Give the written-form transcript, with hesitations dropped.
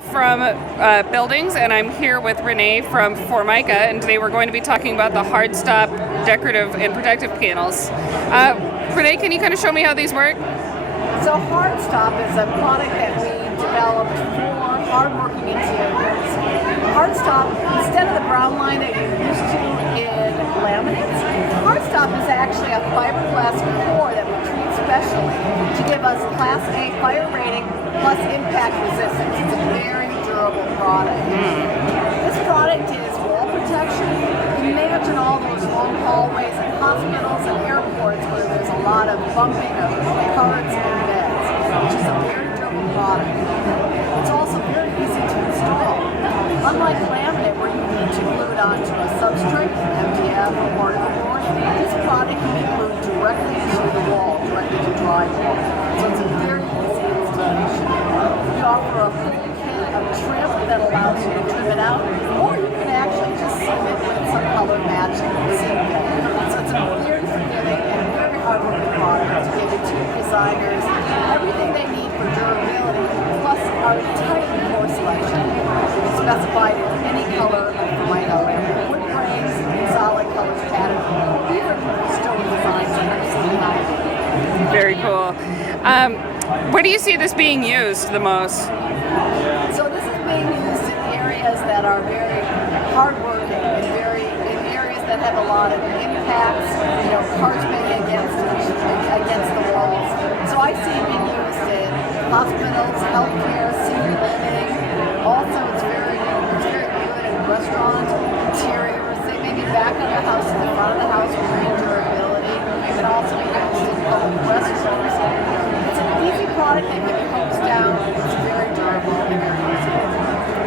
From Buildings, and I'm here with Renee from Formica, and today we're going to be talking about the HardStop Decorative and Protective Panels. Renee, can you kind of show me how these work? So HardStop is a product that we developed for hardworking interiors. HardStop, instead of the brown line that you're used to in laminates, HardStop is actually a fiberglass core that we treat specially to give us Class A fire rating plus impact resistance. It's a very durable product. This product is wall protection. Imagine all those long hallways in hospitals and airports where there's a lot of bumping of carts and beds, which is a very durable product. It's also very easy to install. Unlike laminate where you need to glue it onto a substrate, MDF, or particle board, this product can be glued directly to the wall, directly to drywall. So it's a very easy installation. We offer a full kit of trim that allows you to trim it out, or you can actually just seam it with some color matching seam kit. So it's a very forgiving and very hardworking product to give it to designers everything they need for durability, plus our tight core selection. It's specified in any color of Formica laminate wood frames, solid colors pattern, even stone designs that are seen behind it. Very cool. Where do you see this being used the most? So this is being used in areas that are very hardworking and in areas that have a lot of impacts, cars banging against the walls. So I see it being used in hospitals, healthcare, senior